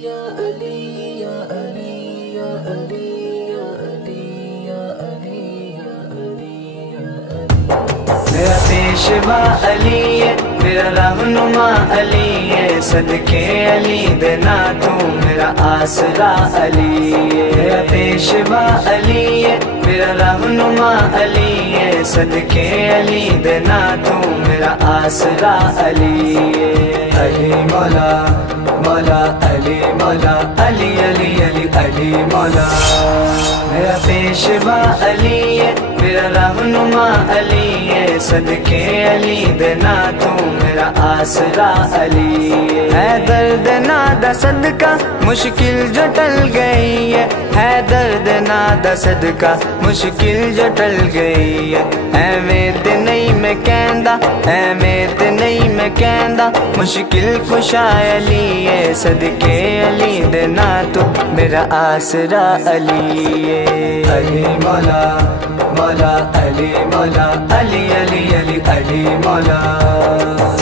या अली या अली या अली या अली या अली या अली या अली। मेरा पेशवा अली है, मेरा रहनुमा अली है, सदके अली देना तू मेरा आसरा अली है। मेरा पेशवा अली है, मेरा रहनुमा अली है, सदके अली देना तू मेरा आसरा अली है। अली मौला मौला अली मौला अली अली अली अली मौला। मेरा पेशवा अली है, मेरा रहनुमा अली है, सदके अली देना तू मेरा आसरा अली है। दर्द नादा सदका मुश्किल जो टल गई है दर्द नादा सदका मुश्किल जो टल गई है। एवें ते नहीं मैं कहंदा, एवें ते नहीं मैं कहंदा, मुश्किल कुशा अली है, सदके अली देना तू मेरा आसरा अली है। अली मौला मौला अली मौला अली अली अली अली मौला।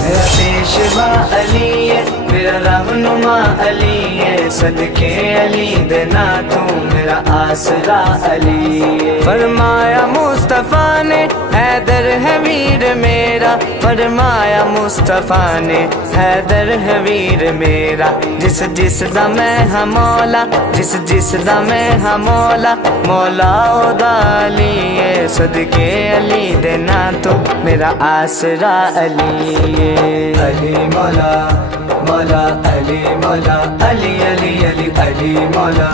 मेरा पेशवा अली है, मेरा रहनुमा अली है, सदके अली देना तू मेरा आसरा अली है। फरमाया मुस्तफा ने हैदर है वीर मेरा, फरमाया मुस्तफा ने हैदर है वीर मेरा। जिस जिस दा मैं हाँ मौला, जिस जिस दा मैं हाँ मौला, मौला ओदा अली है, सदके अली देना तो मेरा आसरा अली है। अली मौला मौला अली मौला अली अली अली अली मौला।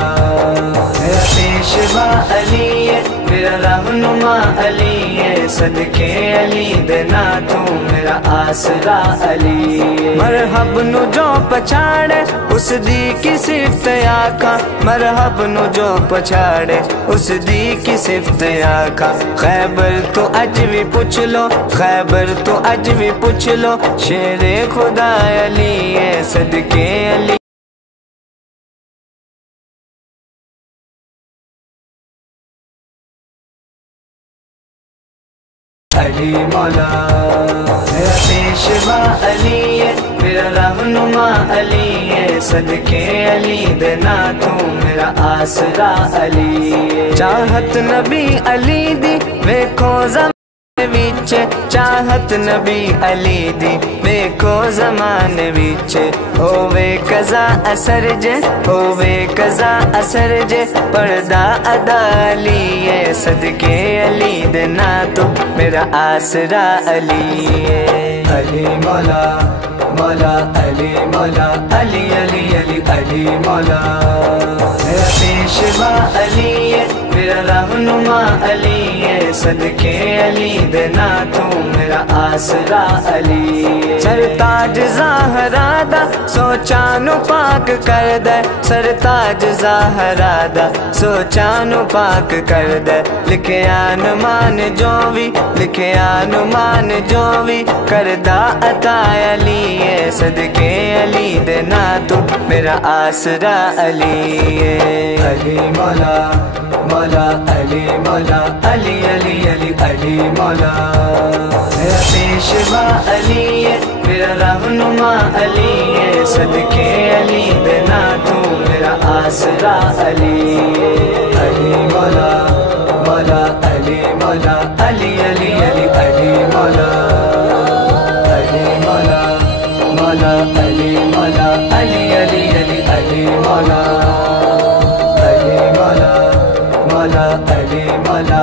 मेरा पेशवा अली है, मेरा रहनुमा अली है, सदके अली देना तू मेरा आसरा अली है। मरहब नु जो पछाड़े उस दी की सिफ्त आखा, मरहब नु जो पछाड़े उस दी की सिफ्त आखा। खैबर तो अज भी पूछ लो, खैबर तो अज भी पूछ लो, शेरे खुदा अली है, सदके अली। अली मौला मेरा पेशवा अली है, मेरा रहनुमा अली है, सदके अली देना तू मेरा आसरा अली है। चाहत नबी अली दी वेखो ज़माने विच, चाहत नबी अली दी वेखो ज़माने विच। होवे कज़ा असर जे, होवे कज़ा असर जे, पर्दा अदा अली है, सदके अली देना तो मेरा आसरा अली है। अली मौला मौला अली मौला अली अली अली अली मौला। मेरा पेशवा अली है, मेरा रहनुमा अली है, सदके अली देना तू मेरा आसरा अली है। सरताज ज़ाहरा दा सोचा नु पाक कर दे, सरताज ज़ाहरा दा सोचा नु पाक कर दे। लिखे आनुमान जो भी, लिखे आनुमान जो भी, करदा अता अली है, सदके अली देना तू मेरा आसरा अली है। अली मौला मौला अली मौला अली अली अली अली मौला। मेरा पेशवा अली है, मेरा रहनुमा अली है, सदके अली देना तू मेरा आसरा अली है। अली मौला मौला अली मौला अली अली अली अली मौला। अली मौला मौला अली मौला अली अली अली अली मौला। अली मौला मौला अली मौला।